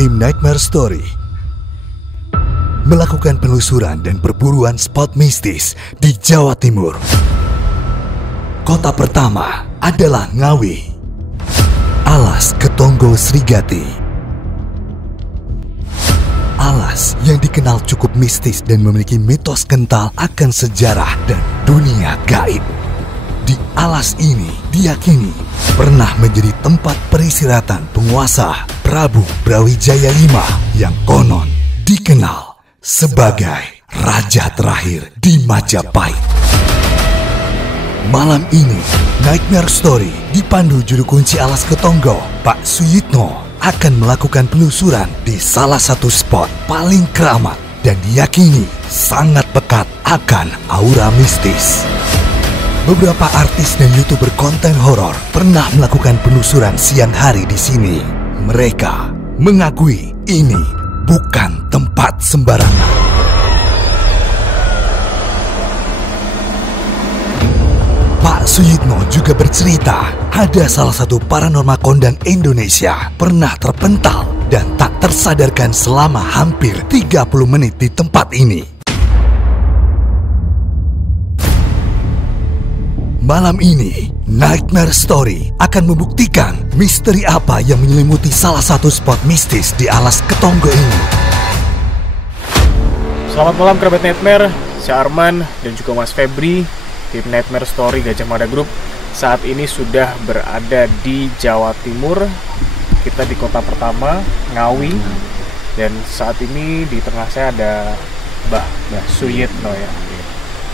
tim Nightmare Story melakukan penelusuran dan perburuan spot mistis di Jawa Timur. Kota pertama adalah Ngawi, Alas Ketonggo Srigati. Alas yang dikenal cukup mistis dan memiliki mitos kental akan sejarah dan dunia gaib. Di Alas ini diyakini pernah menjadi tempat peristirahatan penguasa Prabu Brawijaya V yang konon dikenal sebagai raja terakhir di Majapahit. Malam ini, Nightmare Story dipandu juru kunci Alas Ketonggo, Pak Suyitno, akan melakukan penelusuran di salah satu spot paling keramat dan diyakini sangat pekat akan aura mistis. Beberapa artis dan YouTuber konten horor pernah melakukan penelusuran siang hari di sini. Mereka mengakui ini bukan tempat sembarangan. Pak Suyitno juga bercerita, ada salah satu paranormal kondang Indonesia pernah terpental dan tak tersadarkan selama hampir 30 menit di tempat ini. Malam ini, Nightmare Story akan membuktikan misteri apa yang menyelimuti salah satu spot mistis di Alas Ketonggo ini. Selamat malam kerabat Nightmare, saya Arman dan juga Mas Febri, tim Nightmare Story Gajah Mada Group. Saat ini sudah berada di Jawa Timur. Kita di kota pertama, Ngawi. Dan saat ini di tengah saya ada Mbah Suyitno ya.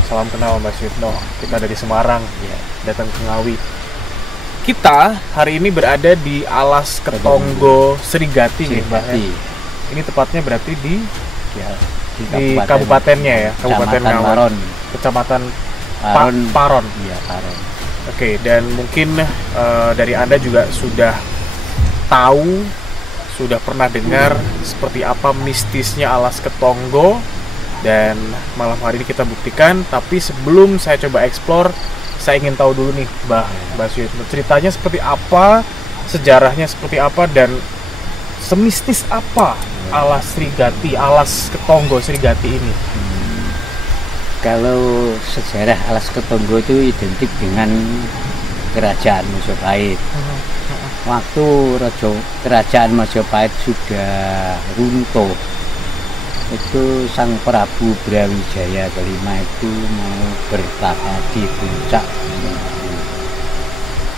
Salam kenal Mbak Suyitno. Kita dari Semarang, datang ke Ngawi. Kita hari ini berada di Alas Ketonggo Srigati, Mbak. Ini tepatnya berarti di kabupatennya ya, Kabupaten Ngawi, Kecamatan Paron. Iya, Paron. Oke, dan mungkin dari Anda juga sudah tahu, sudah pernah dengar seperti apa mistisnya Alas Ketonggo. Dan malam hari ini kita buktikan. Tapi sebelum saya coba explore, saya ingin tahu dulu nih Mbak Suyitno, ceritanya seperti apa, sejarahnya seperti apa, dan semistis apa Alas Srigati, Alas Ketonggo Srigati ini. Kalau sejarah Alas Ketonggo itu identik dengan kerajaan Majapahit. Waktu kerajaan Majapahit sudah runtuh, itu Sang Prabu Brawijaya kelima itu mau bertapa di puncak.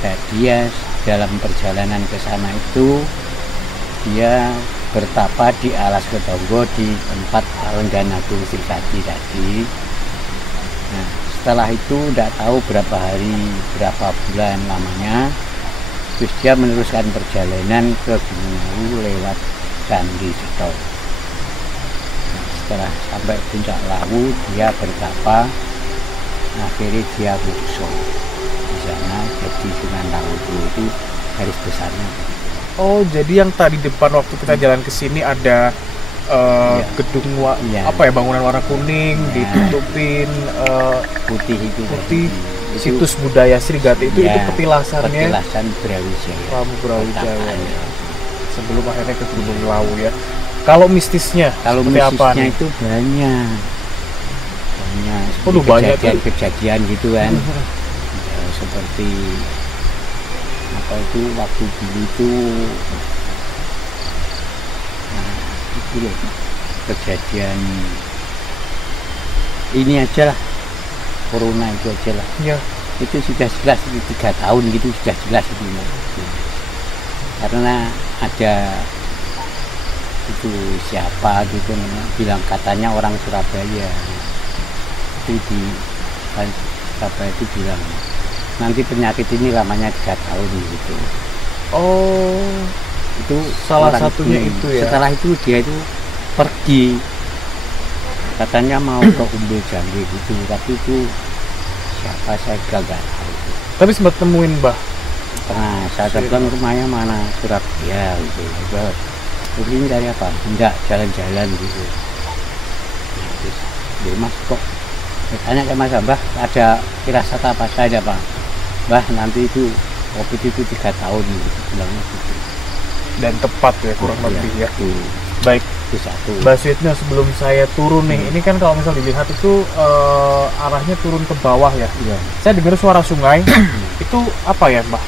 Dan dia dalam perjalanan ke sana itu dia bertapa di Alas Ketonggo di tempat Lenggan Agung Srigati tadi. Nah, setelah itu tidak tahu berapa hari, berapa bulan lamanya, terus dia meneruskan perjalanan ke Gunung Lawu lewat Candi Seto. Setelah sampai puncak Lawu, dia bertapa, akhirnya dia bungsu di sana. Jadi Sunan Lawu itu garis besarnya. Oh, jadi yang tadi depan waktu kita jalan ke sini ada gedung apa ya, bangunan warna kuning, ditutupin putih itu. Situs budaya Srigati itu petilasannya. Petilasan Brawijaya. Prabu Brawijaya. Sebelum akhirnya ke Gunung Lawu ya. Kalau mistisnya apa nih? Itu banyak kejadian gitu kan. Ya, seperti apa itu waktu dulu itu, itu loh, kejadian ini aja lah, corona itu aja lah ya. Itu sudah jelas, itu 3 tahun gitu sudah jelas itu. Karena ada itu siapa gitu bilang katanya orang Surabaya itu di Surabaya itu bilang nanti penyakit ini lamanya 3 tahun gitu. Oh, itu salah satunya itu ya. Setelah itu dia itu pergi, katanya mau ke Umbul Jambe gitu, tapi itu siapa saya juga nggak tahu. Tapi sempat temuin Mbah. Nah, saya bilang rumahnya mana, Surabaya gitu. Ini dari apa? Enggak, jalan-jalan gitu. Nah, terus Mas kok tanya ke Mas, Mbah ada firasat apa saja Pak? Mbah nanti itu COVID itu 3 tahun gitu, bilangnya gitu. dan tepat ya kurang lebih ya. Itu. Baik, Itu satu. Mbak Suyitno, sebelum saya turun nih, ini kan kalau misal dilihat itu arahnya turun ke bawah ya. Iya. Saya dengar suara sungai. Itu apa ya, Mbak?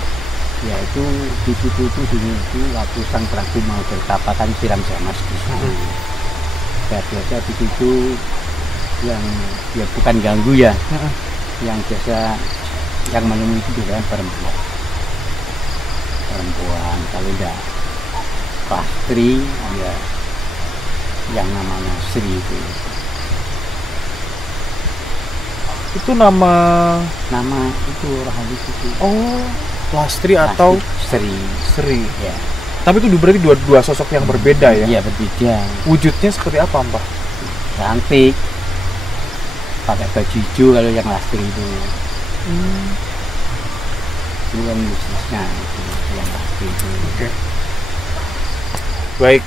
Ya itu di situ itu dulu itu waktu Sang Prabu mau bertapa kan siram jamas di situ. Ya biasa di situ yang ya bukan ganggu ya. Yang biasa yang menemui itu biasanya perempuan. Kalau enggak pastri ya yang namanya Sri itu. Itu nama itu orang habis itu. oh, Lastri atau Sri. Sri. Ya. Tapi itu berarti dua sosok yang berbeda ya. Iya berbeda. Wujudnya seperti apa, Mbak? Cantik. Pakai baju hijau kalau yang Lastri itu. Itu kan bisnisnya itu yang Lastri itu. Oke. Baik,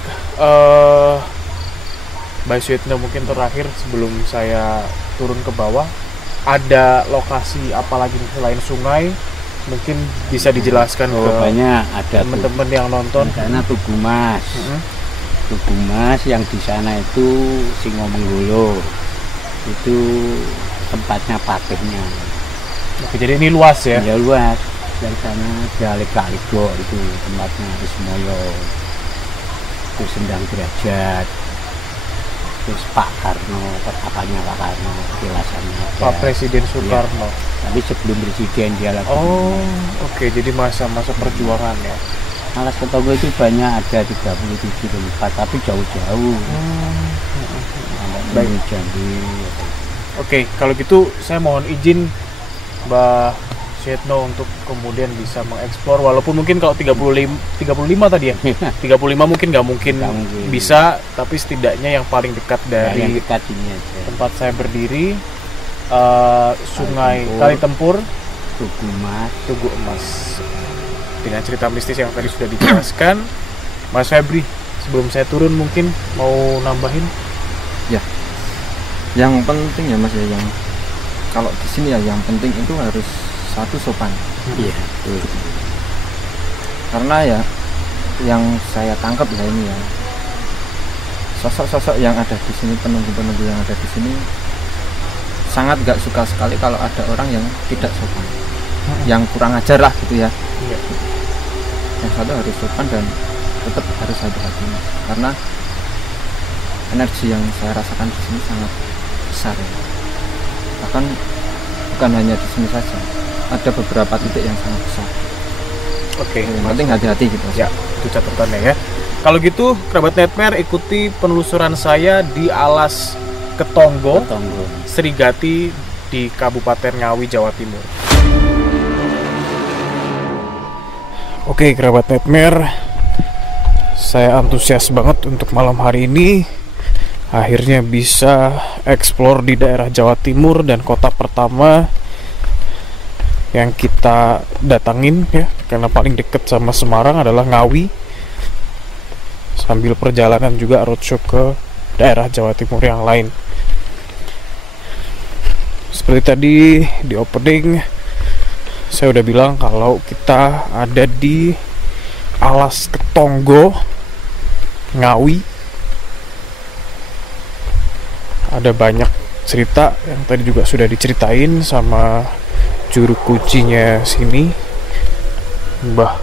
Mbak Suyitno, mungkin terakhir sebelum saya turun ke bawah, ada lokasi apa lagi selain sungai? Mungkin bisa dijelaskan ke banyak ada teman-teman yang nonton. Karena Tugu Mas. Tugu Mas yang di sana itu Singomenggolo. Itu tempatnya patihnya. Oke, jadi ini luas ya? Ya luas. Dari sana Galek-Galego itu tempatnya Ismoyo. Terus Sendang Derajat. Terus Pak Karno, pertapanya Pak Karno, kejelasannya ada. Pak Presiden Soekarno. Ya. Tapi sebelum presiden dia lagi. Oh, oke. Jadi masa-masa perjuangan ya. Alas Ketonggo itu banyak, ada 37 tempat, tapi jauh-jauh. Baik. Jambi. Oke, kalau gitu saya mohon izin Mbak Suyitno untuk kemudian bisa mengeksplor, walaupun mungkin kalau 35 tadi ya 35 mungkin nggak mungkin bisa, tapi setidaknya yang paling dekat dari yang dekat ini aja. tempat saya berdiri, Sungai Kali Tempur, Tugu Emas, dengan cerita mistis yang tadi sudah dijelaskan. Mas Febri, sebelum saya turun mungkin mau nambahin? Ya, yang penting ya Mas ya, yang kalau di sini ya yang penting itu harus satu sopan. Iya. Karena ya yang saya tangkap ya ini ya, sosok-sosok yang ada di sini, penunggu-penunggu yang ada di sini sangat gak suka sekali kalau ada orang yang tidak sopan, yang kurang ajar lah gitu ya. Iya. Yang satu harus sopan dan tetap harus hati-hati, karena energi yang saya rasakan di sini sangat besar ya. Bahkan bukan hanya di sini saja, ada beberapa titik yang sangat besar. Oke, yang penting hati-hati gitu. Ya, itu catatannya ya. Kalau gitu, kerabat Nightmare, ikuti penelusuran saya di Alas Ketonggo, Srigati di Kabupaten Ngawi, Jawa Timur. Oke, kerabat Nightmare, saya antusias banget untuk malam hari ini. Akhirnya bisa eksplor di daerah Jawa Timur, dan kota pertama yang kita datangin ya, karena paling deket sama Semarang adalah Ngawi. Sambil perjalanan juga roadshow ke daerah Jawa Timur yang lain. Seperti tadi di opening saya udah bilang kalau kita ada di Alas Ketonggo, Ngawi. Ada banyak cerita yang tadi juga sudah diceritain sama juru kuncinya sini, Mbah.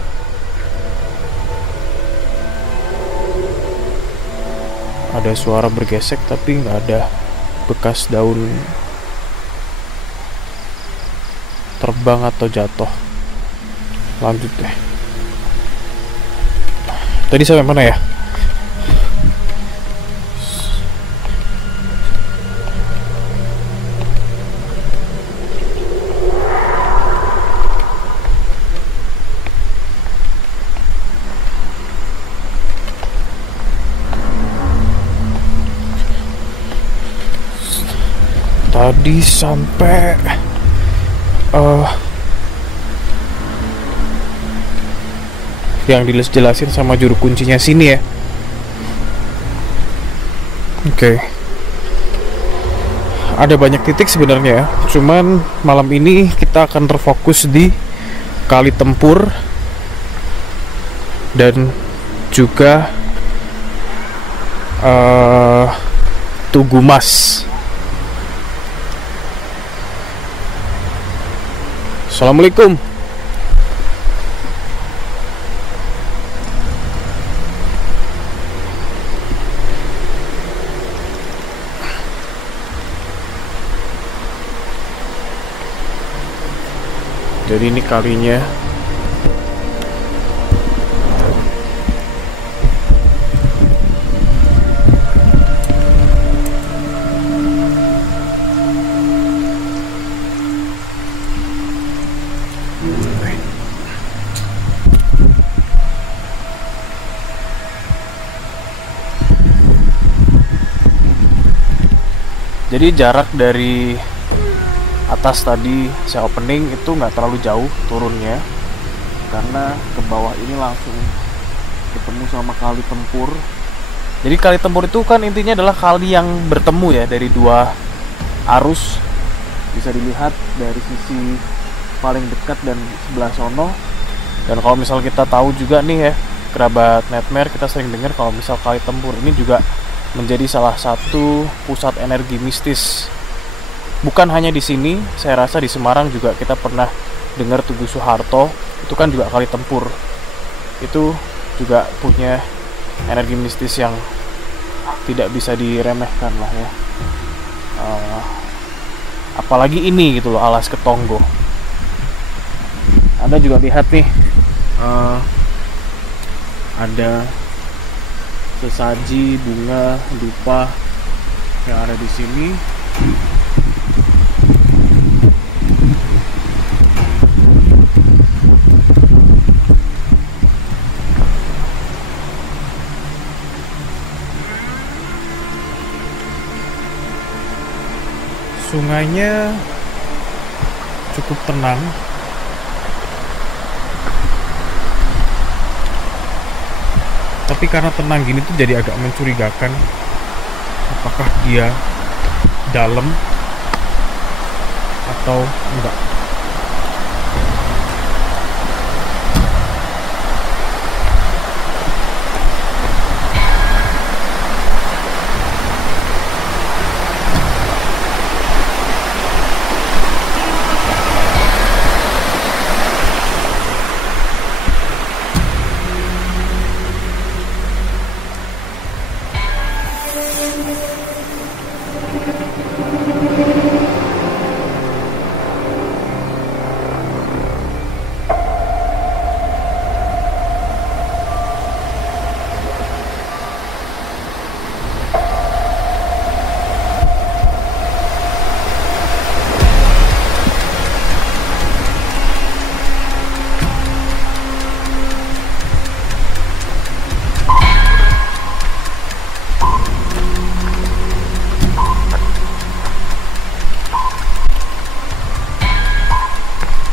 Ada suara bergesek tapi nggak ada bekas daun terbang atau jatuh. Lanjut deh. Tadi sampai mana ya? Tadi sampai yang jelasin sama juru kuncinya sini ya. Oke. Ada banyak titik sebenarnya ya. Cuman malam ini kita akan terfokus di Kali Tempur dan juga Tugu Mas. Assalamualaikum. Jadi ini kalinya jadi jarak dari atas tadi saya opening itu nggak terlalu jauh turunnya, karena ke bawah ini langsung ketemu sama Kali Tempur. Jadi Kali Tempur itu kan intinya adalah kali yang bertemu ya dari dua arus, bisa dilihat dari sisi paling dekat dan sebelah sono. Dan kalau misal kita tahu juga nih ya, kerabat Nightmare, kita sering dengar kalau misal Kali Tempur ini juga menjadi salah satu pusat energi mistis. Bukan hanya di sini, saya rasa di Semarang juga kita pernah dengar Tugu Soeharto, itu kan juga Kali Tempur. Itu juga punya energi mistis yang tidak bisa diremehkan lah ya. Apalagi ini gitu loh, Alas Ketonggo. Anda juga lihat nih, ada sesaji bunga dupa yang ada di sini. Sungainya cukup tenang. Tapi karena tenang gini tuh jadi agak mencurigakan. Apakah dia dalam atau enggak?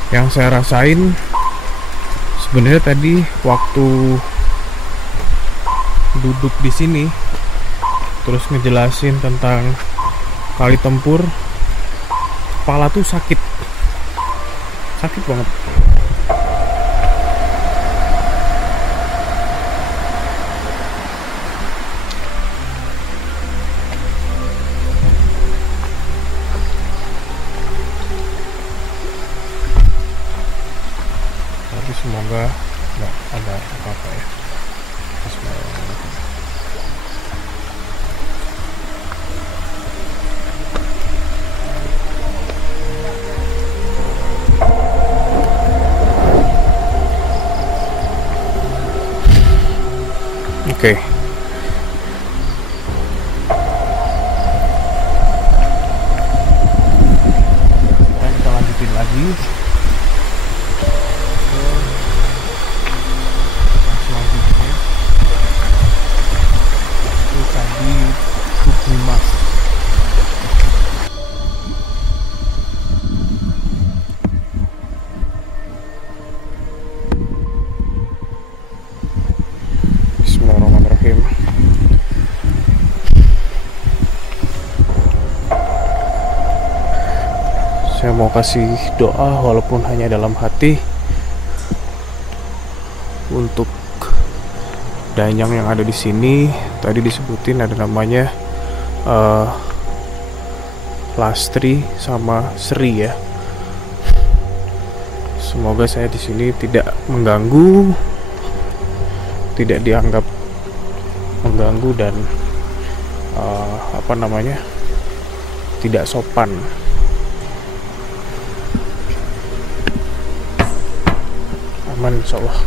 Yang saya rasain sebenarnya tadi waktu duduk di sini terus ngejelasin tentang Kali Tempur, kepala tuh sakit banget. Semoga nggak ada apa-apa ya. Bismillahirrahmanirrahim. Oke. Sekarang kita lanjutin lagi. Bismillahirrahmanirrahim. Saya mau kasih doa walaupun hanya dalam hati untuk Danyang yang ada di sini tadi disebutin ada namanya Lastri sama Sri ya. Semoga saya di sini tidak mengganggu, tidak dianggap mengganggu dan tidak sopan. Aman insyaallah.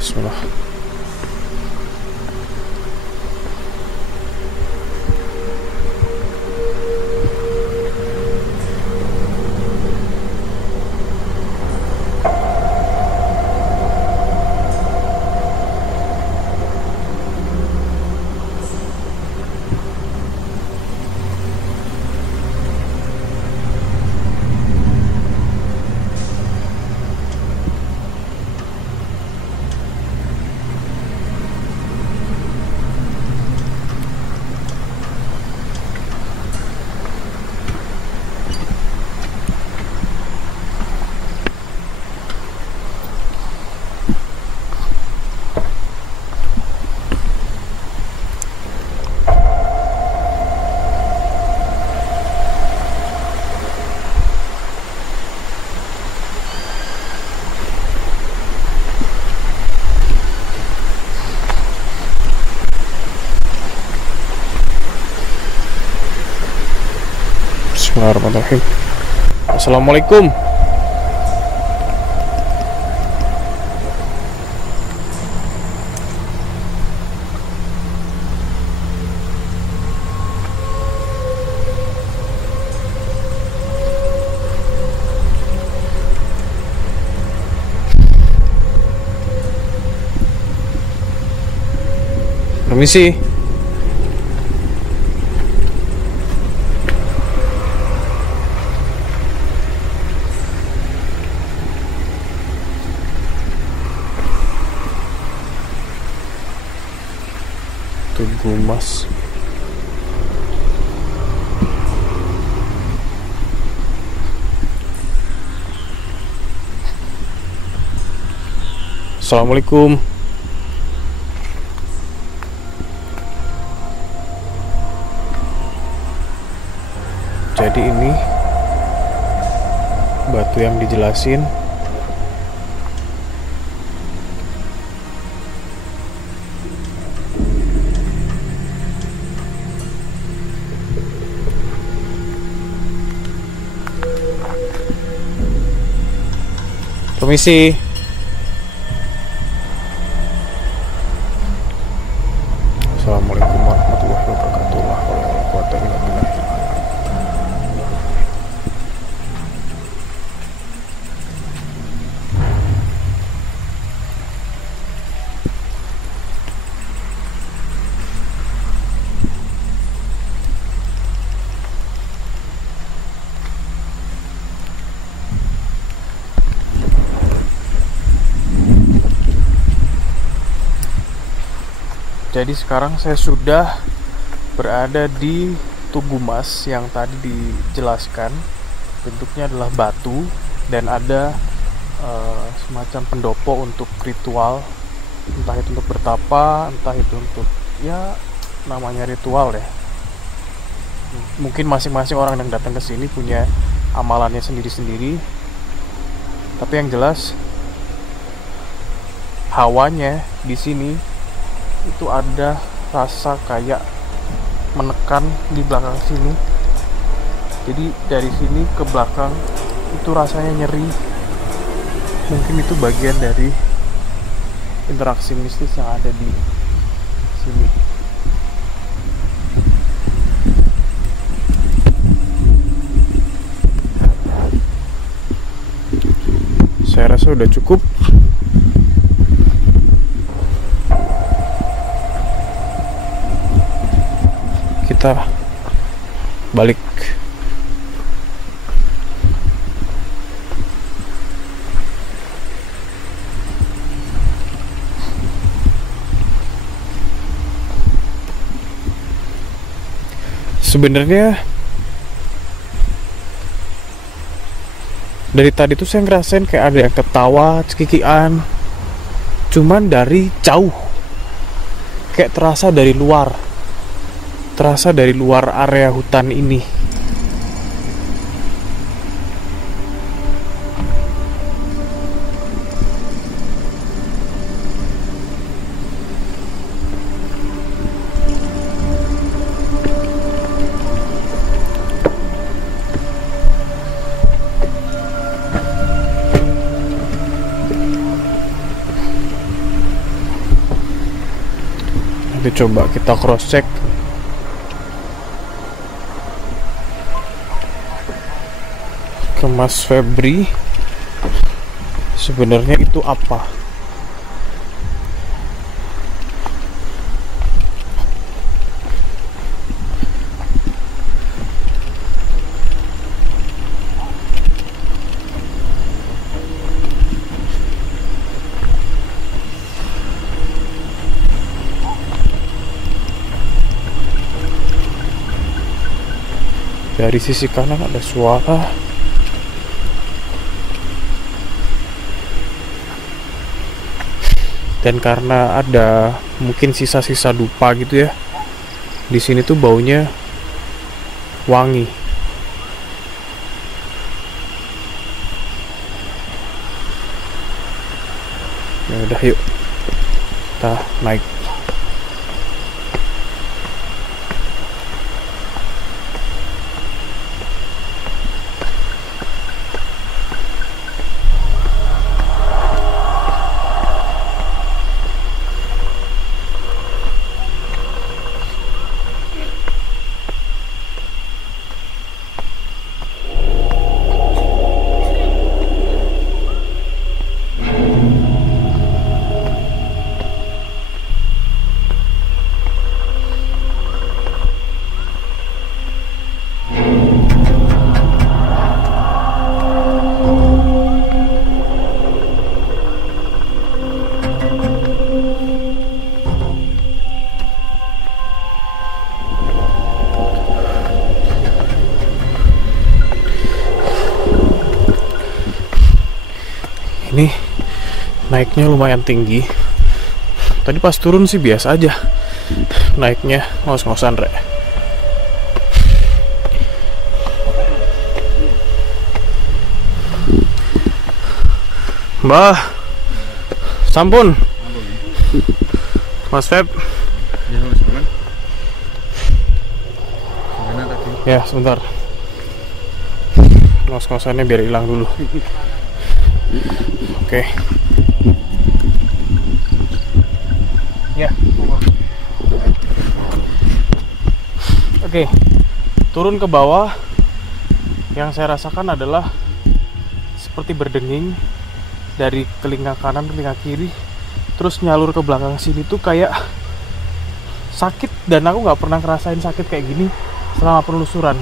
Bismillah. Bismillahirrahmanirrahim. Assalamualaikum. Permisi. Tugu Mas. Assalamualaikum. Jadi ini batu yang dijelasin permisi. Assalamualaikum warahmatullahi wabarakatuh. La haula wala quwwata illa billah. Jadi sekarang saya sudah berada di Tugu Mas yang tadi dijelaskan. Bentuknya adalah batu dan ada semacam pendopo untuk ritual, entah itu untuk bertapa, entah itu untuk ya namanya ritual ya. Mungkin masing-masing orang yang datang ke sini punya amalannya sendiri-sendiri. Tapi yang jelas hawanya di sini itu ada rasa kayak menekan di belakang sini. Jadi dari sini ke belakang itu rasanya nyeri. Mungkin itu bagian dari interaksi mistis yang ada di sini. Saya rasa udah cukup. Kita balik. Sebenarnya dari tadi tuh saya ngerasain kayak ada yang ketawa, cekikian, cuman dari jauh. kayak terasa dari luar area hutan ini. Nanti coba kita cross check. Ke Mas Febri, sebenarnya itu apa? Dari sisi kanan ada suara. Dan karena ada mungkin sisa-sisa dupa gitu ya, di sini tuh baunya wangi. Ya udah, yuk kita naik. Ini naiknya lumayan tinggi. Tadi pas turun sih biasa aja. Naiknya ngos-ngosan, Rek. Mbah, sampun. Mas Feb. Ya, Mas Arman. Gimana tadi? Ya, sebentar. Ngos-ngosannya biar hilang dulu. Oke. Ya. Oke. Turun ke bawah. Yang saya rasakan adalah seperti berdenging dari telinga kanan, telinga kiri, terus nyalur ke belakang sini tuh kayak sakit, dan aku nggak pernah ngerasain sakit kayak gini selama penelusuran.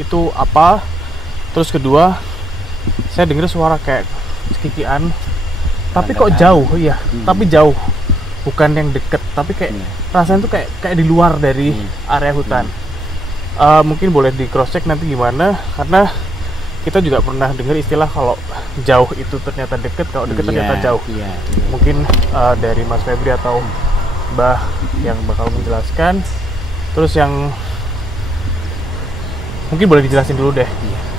Itu apa? Terus kedua, saya dengar suara kayak cekikian, tapi kok jauh, iya, tapi jauh, bukan yang deket, tapi kayak rasanya tuh kayak di luar dari area hutan. Mungkin boleh di cross check nanti gimana, karena kita juga pernah dengar istilah kalau jauh itu ternyata deket, kalau deket ternyata jauh. Mungkin dari Mas Febri atau Mbah yang bakal menjelaskan. Terus yang mungkin boleh dijelasin dulu deh,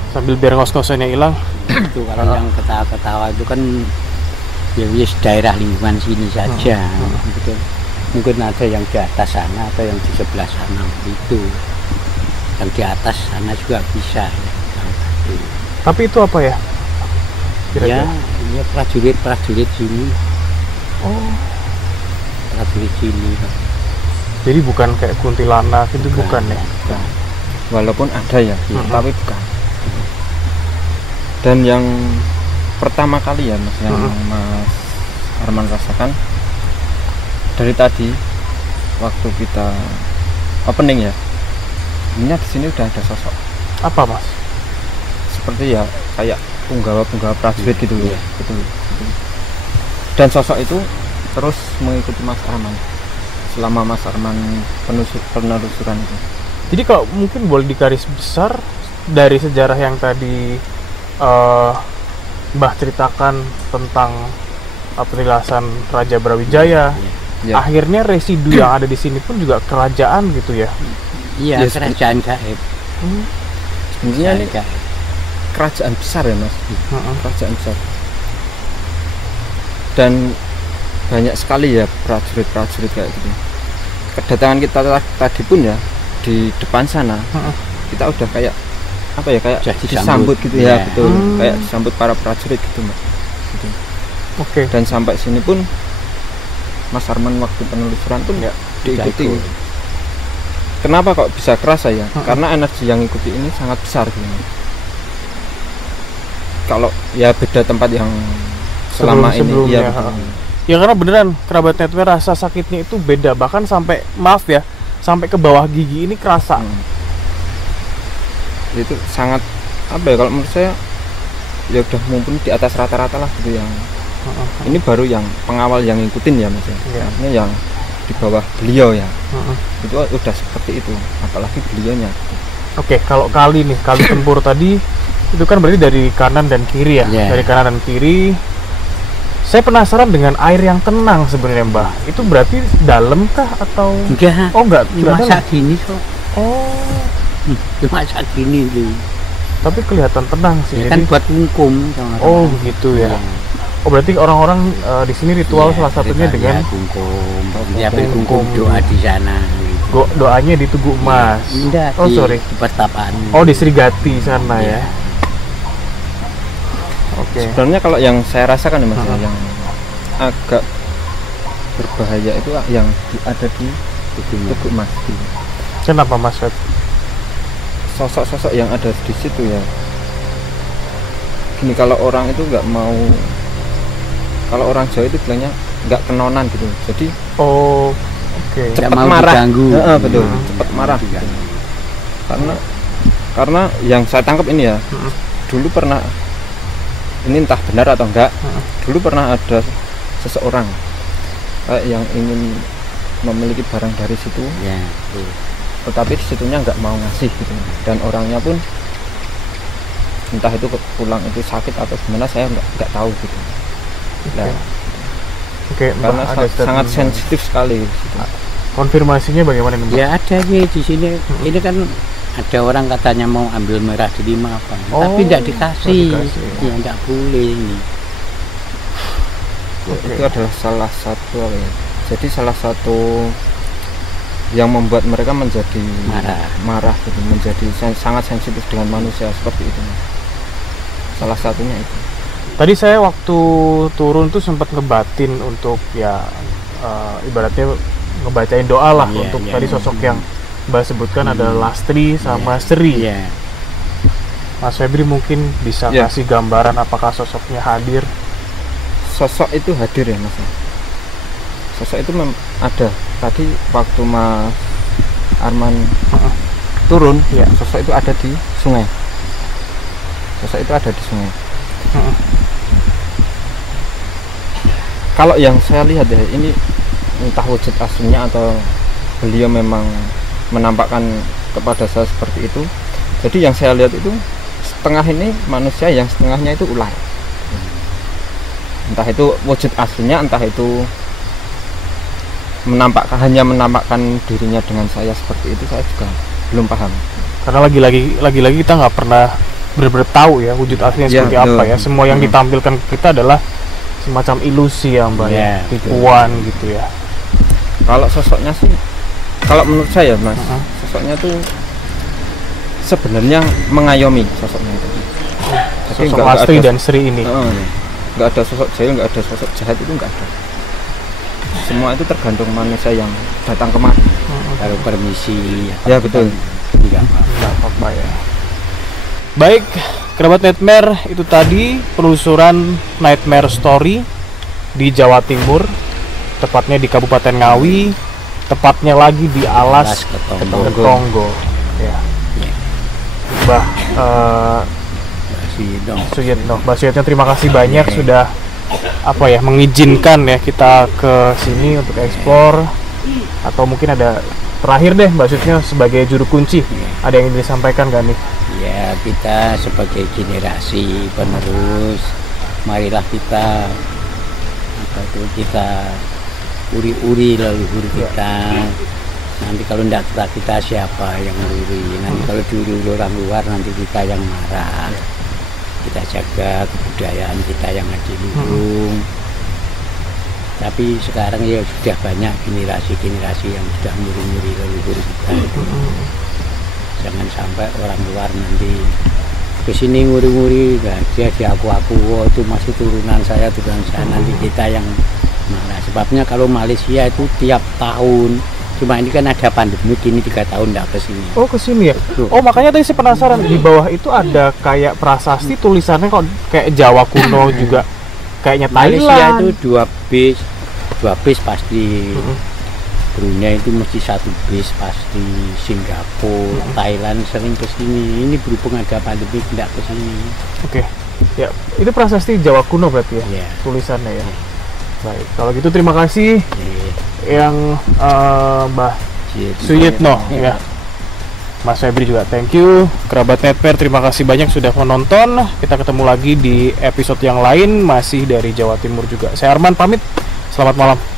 sambil biar ngos-ngosannya hilang. Itu kalau yang ketawa-ketawa itu kan ya wis daerah lingkungan sini saja. Mungkin ada yang di atas sana atau yang di sebelah sana itu. Yang di atas sana juga bisa. Tapi itu apa ya? Kira-kira? Ya prajurit sini. Oh, prajurit sini. jadi bukan kayak kuntilanak itu, bukan ya? Walaupun ada ya, tapi bukan. Dan yang pertama kali ya Mas, yang Mas Arman rasakan dari tadi waktu kita opening ya, ini di sini udah ada sosok. Apa, Mas? Seperti ya kayak punggawa prajurit gitu ya. Betul. Dan sosok itu terus mengikuti Mas Arman selama Mas Arman penelusuran itu. Jadi kalau mungkin boleh digaris besar dari sejarah yang tadi Mbah ceritakan tentang petilasan Raja Brawijaya. Ya. Akhirnya residu yang ada di sini pun juga kerajaan gitu ya. Iya, Ya, kerajaan gaib. Sebenarnya ini Gaib. kerajaan besar ya mas, Heeh. kerajaan besar. Dan banyak sekali ya prajurit-prajurit kayak gitu. Kedatangan kita tadi pun ya di depan sana, Heeh. kita udah kayak apa ya, kayak Sudah disambut disambut. gitu Ya. ya, betul. Hmm. Kayak disambut para prajurit gitu mbak. Gitu. Oke. Dan sampai sini pun Mas Arman waktu penelusuran pun ya diikuti. ikut. Kenapa kok bisa kerasa ya? Heeh. Karena energi yang ikuti ini sangat besar gitu. Kalau ya beda tempat yang selama ini Sebelum-sebelumnya, ya betul. Ya karena beneran kerabat Nightmare rasa sakitnya itu beda, bahkan sampai maaf ya, sampai ke bawah gigi ini kerasa. Itu sangat apa ya, kalau menurut saya ya udah mumpuni di atas rata-rata lah gitu yang Heeh. ini baru yang pengawal yang ngikutin ya mas ya. Iya. Artinya yang di bawah beliau ya Heeh. itu udah seperti itu, apalagi beliaunya. Oke, kalau kali nih, kali tempur tadi itu kan berarti dari kanan dan kiri ya. Iya. Dari kanan dan kiri. Saya penasaran dengan air yang tenang sebenarnya, Mbah. Itu berarti dalam kah atau Enggak. Oh, enggak, Cuma dalam. segini kok. Oh, Cuma segini tuh. tapi kelihatan tenang sih. Ya kan Jadi buat hukum. sama oh, orang. begitu ya. Iya. Oh, berarti orang-orang di sini ritual Iya, salah satunya ritual, dengan ya, bungkum. Ya, Bungkum. bungkum doa di sana. Gitu. doanya di Tugu Emas. Enggak, Oh, di, sorry. di pertapaan. Oh, di Srigati sana ya. Iya. Oke. Sebenarnya kalau yang saya rasakan ya mas ya, Heeh. yang agak berbahaya itu yang ada di Tugu Emas. Kenapa Mas Feb? Sosok-sosok yang ada di situ ya, gini, kalau orang itu nggak mau, kalau orang Jawa itu bilangnya nggak kenonan gitu, jadi Oh, oke. Nggak cepat mau marah. diganggu. Heeh, betul, Hmm. cepat marah gitu. Diganggu. karena yang saya tangkap ini ya, Heeh. dulu pernah, ini entah benar atau enggak, Heeh. dulu pernah ada seseorang kayak yang ingin memiliki barang dari situ, Ya, tuh. tetapi di situnya nggak mau ngasih gitu, dan orangnya pun entah itu pulang itu sakit atau gimana, saya nggak tahu gitu. Nah, Oke, Mbah, karena ada sangat statement. sensitif sekali gitu. Konfirmasinya bagaimana nih, Mbah? Ya ada sih di sini. Ini kan ada orang katanya mau ambil merah di 5 apa, Oh, tapi tidak dikasih. nggak dikasih. Ya tidak boleh ini. Oke. Itu adalah salah satu apa ya, jadi salah satu yang membuat mereka menjadi marah gitu, menjadi sangat sensitif dengan manusia seperti itu. Salah satunya itu. Tadi saya waktu turun tuh sempat ngebatin untuk ya ibaratnya ngebacain doa lah Iya, untuk iya. tadi sosok yang Mbak sebutkan ada Lastri sama Sri. Iya. Mas Febri mungkin bisa Iya. kasih gambaran apakah sosoknya hadir? Sosok itu hadir ya mas. Sosok itu ada. Tadi waktu Mas Arman turun, Iya. sosok itu ada di sungai. Sosok itu ada di sungai. Heeh. Kalau yang saya lihat ya, ini entah wujud aslinya atau beliau memang menampakkan kepada saya seperti itu. Jadi yang saya lihat itu setengah ini manusia, yang setengahnya itu ular. Entah itu wujud aslinya, entah itu hanya menampakkan dirinya dengan saya seperti itu, saya juga belum paham. Karena lagi-lagi kita nggak pernah benar-benar tahu ya wujud aslinya Iya, seperti betul. apa ya. Semua yang Hmm. ditampilkan ke kita adalah semacam ilusi ya Mbak, ya. Iya, Tipuan gitu ya. Kalau sosoknya sih, kalau menurut saya mas, Heeh. sosoknya tuh sebenarnya mengayomi sosoknya itu. Jadi Sosok nggak Lastri ada- dan Sri ini. nggak ada sosok jahil, nggak ada sosok jahat, itu nggak ada. Semua itu tergantung manusia yang datang kemari. Kalau permisi. Ya, betul. Enggak apa. Nggak apa-apa ya. Baik, kerabat Nightmare, itu tadi penelusuran Nightmare Story di Jawa Timur, tepatnya di Kabupaten Ngawi, tepatnya lagi di Alas Ketonggo. Ketonggo. Ya. Iya. Mbah Suyitno, Mbak Suyitno, terima kasih banyak sudah mengizinkan ya kita ke sini untuk eksplor. Atau mungkin ada terakhir deh Mbak Suyitno sebagai juru kunci, ada yang ingin disampaikan gak nih? Ya, kita sebagai generasi penerus, marilah kita Waktu kita uri-uri leluhur kita. Nanti kalau tidak kita siapa yang nguri? Nanti kalau diuri orang luar nanti kita yang marah. Kita jaga kebudayaan kita yang adiluhung. Tapi sekarang ya sudah banyak generasi-generasi yang sudah nguri-nguri leluhur kita itu. Jangan sampai orang luar nanti kesini nguri-nguri, nah, dia diaku-aku, oh, itu masih turunan saya, nanti kita yang marah. Sebabnya kalau Malaysia itu tiap tahun, cuma ini kan ada pandemi ini 3 tahun tidak kesini. Oh, kesini ya? Tuh. Oh, makanya tadi saya penasaran, di bawah itu ada kayak prasasti tulisannya kok kayak Jawa kuno juga, kayaknya Malaysia Thailand. itu 2 bis pasti. Brunei itu mesti 1 bis pasti. Singapura, Thailand sering kesini. Ini berhubung ada pandemi tidak kesini. Oke, ya itu prasasti Jawa kuno berarti ya, Iya. tulisannya ya. Baik, kalau gitu terima kasih yang Mbah Suyitno ya. Mas Febri juga thank you. Kerabat Netmer terima kasih banyak sudah menonton. Kita ketemu lagi di episode yang lain masih dari Jawa Timur juga. Saya Arman pamit. Selamat malam.